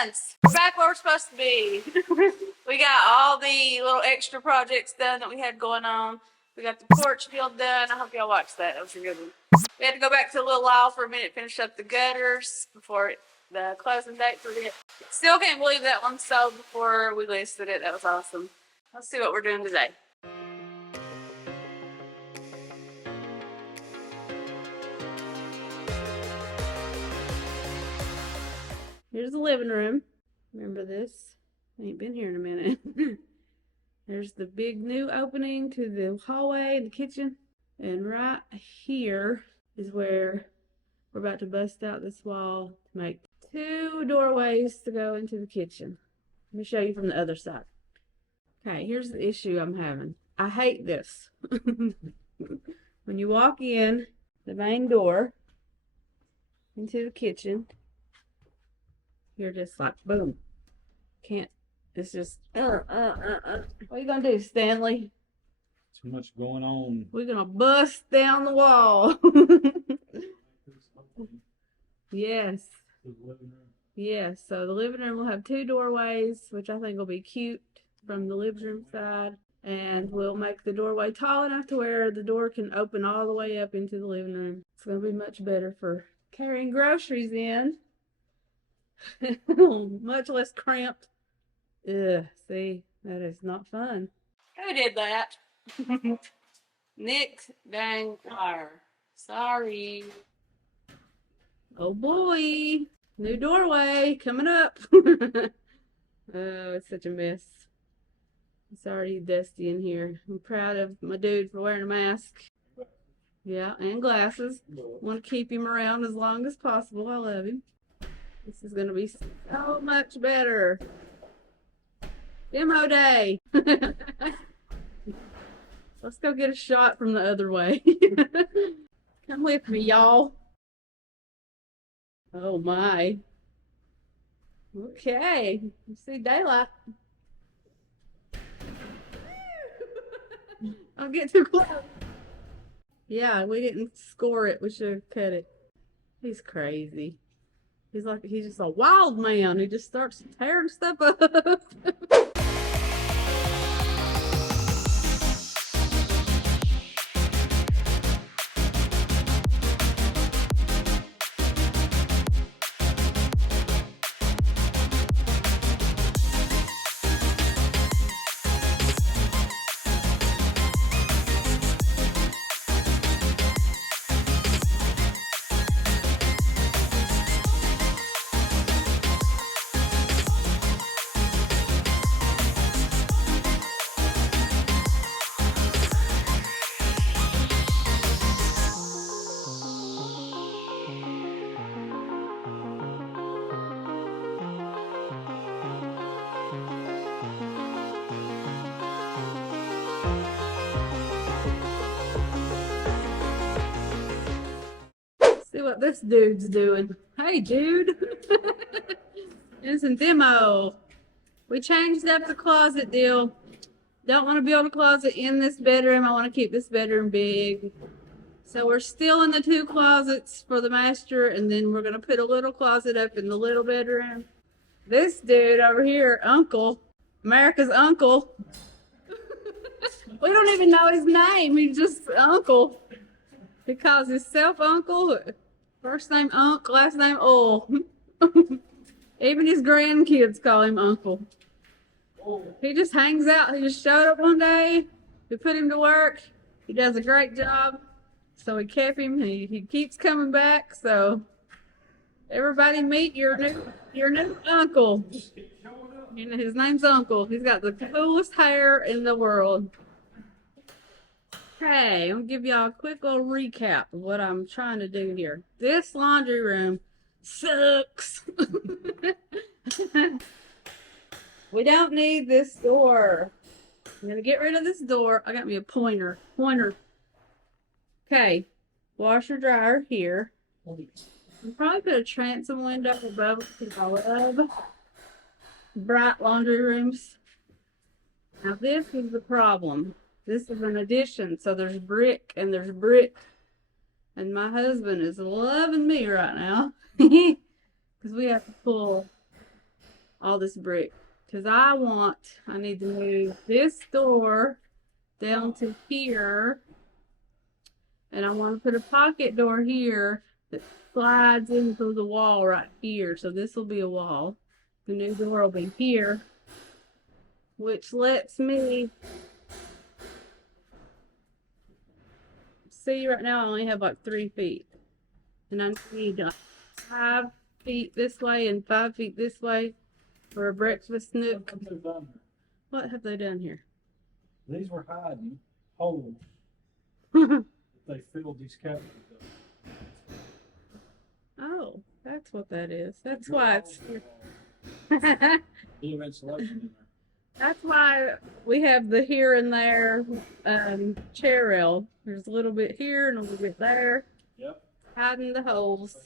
friends, we're back where we're supposed to be. We got all the little extra projects done that we had going on. We got the porch field done. I hope y'all watched that. That was a good one. We had to go back to the little aisle for a minute, finish up the gutters before the closing date for it. Still can't believe that one sold before we listed it. That was awesome. Let's see what we're doing today. Here's the living room. Remember this? I ain't been here in a minute. There's the big new opening to the hallway and the kitchen. And right here is where we're about to bust out this wall to make 2 doorways to go into the kitchen. Let me show you from the other side. Okay, here's the issue I'm having. I hate this. When you walk in the main door into the kitchen, you're just like, boom. Can't. It's just, What are you gonna do, Stanley? Too much going on. We're gonna bust down the wall. Yes. Yes, so the living room will have 2 doorways, which I think will be cute from the living room side. And we'll make the doorway tall enough to where the door can open all the way up into the living room. It's gonna be much better for carrying groceries in. Much less cramped. Ugh, see, that is not fun. Who did that? Nick dang fire. Sorry. Oh boy. New doorway coming up. Oh, it's such a mess. It's already dusty in here. I'm proud of my dude for wearing a mask. Yeah, and glasses. Want to keep him around as long as possible. I love him. This is going to be so much better. Demo day. Let's go get a shot from the other way. Come with me, y'all. Oh my. Okay. You see daylight. Don't get too close. Yeah, we didn't score it. We should have cut it. He's crazy. He's just a wild man. He just starts tearing stuff up. See what this dude's doing. Hey, dude. It's a demo. We changed up the closet deal. Don't want to build a closet in this bedroom. I want to keep this bedroom big. So we're still in the 2 closets for the master, and then we're going to put a little closet up in the little bedroom. This dude over here, Uncle, America's uncle. We don't even know his name. He's just Uncle. He calls himself Uncle. First name Unc, last name Ol. Even his grandkids call him Uncle. He just hangs out. He just showed up one day. We put him to work. He does a great job. So we kept him. He keeps coming back. So everybody meet your new uncle. You know, his name's Uncle. He's got the coolest hair in the world. Okay, I'm gonna give y'all a quick little recap of what I'm trying to do here. This laundry room sucks. We don't need this door. I'm gonna get rid of this door. I got me a pointer. Okay, washer dryer here. I'll probably put a transom window above because I love bright laundry rooms. Now this is the problem. This is an addition, so there's brick and there's brick. And my husband is loving me right now because we have to pull all this brick. Because I need to move this door down to here. And I want to put a pocket door here that slides into the wall right here. So this will be a wall. The new door will be here, which lets me see right now I only have like 3 feet. And I need like 5 feet this way and 5 feet this way for a breakfast nook. What have they done here? These were hiding holes. They filled these cavities up. Oh, that's what that is. That's why it's Blue insulation in there. that's why we have the here and there chair rail. There's a little bit here and a little bit there. Yep. Hiding the holes.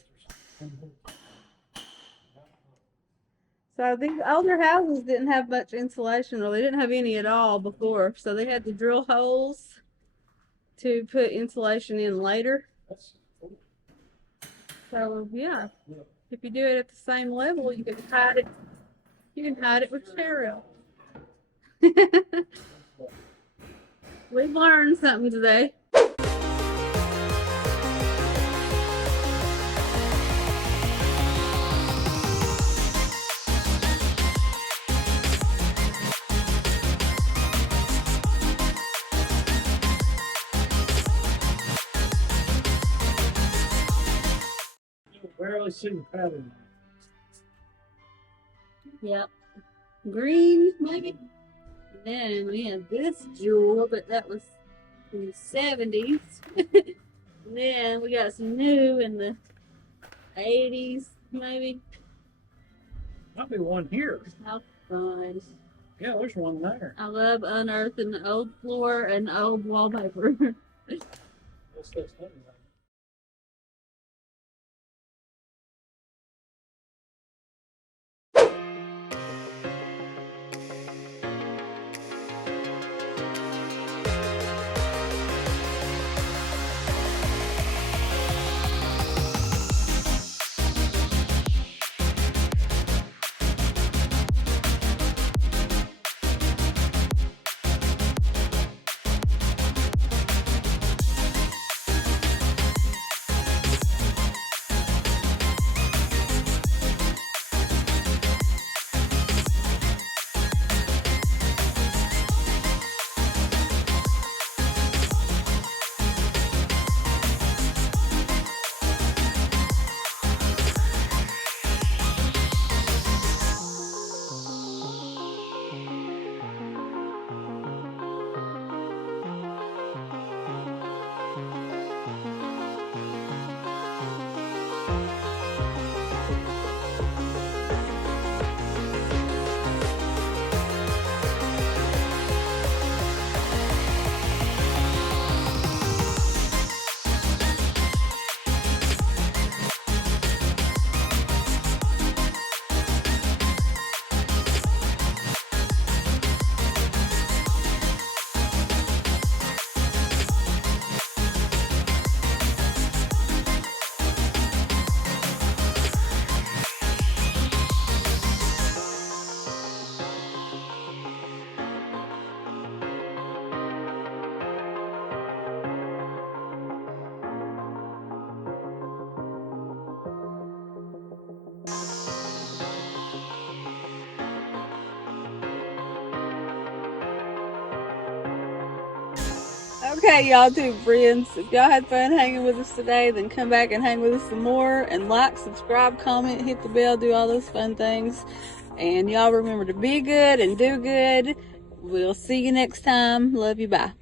So these older houses didn't have much insulation, or they didn't have any at all before. So they had to drill holes to put insulation in later. That's cool. So yeah, if you do it at the same level, you can hide it. You can hide it with chair rail. We've learned something today. You barely see the pattern. Yep. Green, maybe. And then we have this jewel, but that was in the 70s. And then we got some new in the 80s, maybe. Might be one here. How fun. Yeah, there's one there. I love unearthing the old floor and old wallpaper. What's that stuff? Okay, y'all two friends, if y'all had fun hanging with us today, then come back and hang with us some more, and like, subscribe, comment, hit the bell, do all those fun things. And y'all remember to be good and do good. We'll see you next time. Love you. Bye.